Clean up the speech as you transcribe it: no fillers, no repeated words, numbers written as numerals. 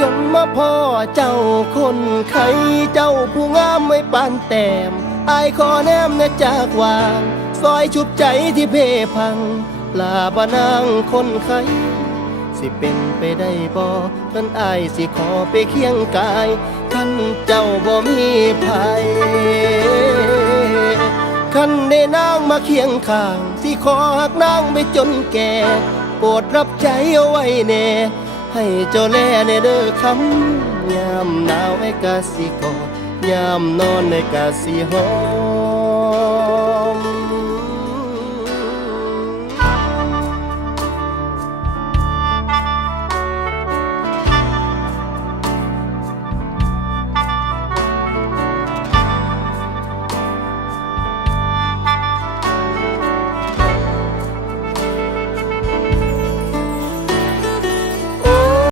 จนมาพ่อเจ้าคนไข้เจ้าผู้งามไม่ปานแต้มอายขอแนมนะจากวางซอยชุบใจที่เพพังลาบานางคนไข้สิเป็นไปได้บ่ท่านอายสิขอไปเคียงกายท่านเจ้าบ่มีภัยคันได้นางมาเคียงข้างสิขอหักนางไปจนแก่โปรดรับใจเอาไว้แน่ให้เจ้าแลในเด้อคำยามหนาวไอ้กะสิกอดยามนอนไอ้กะสิหอม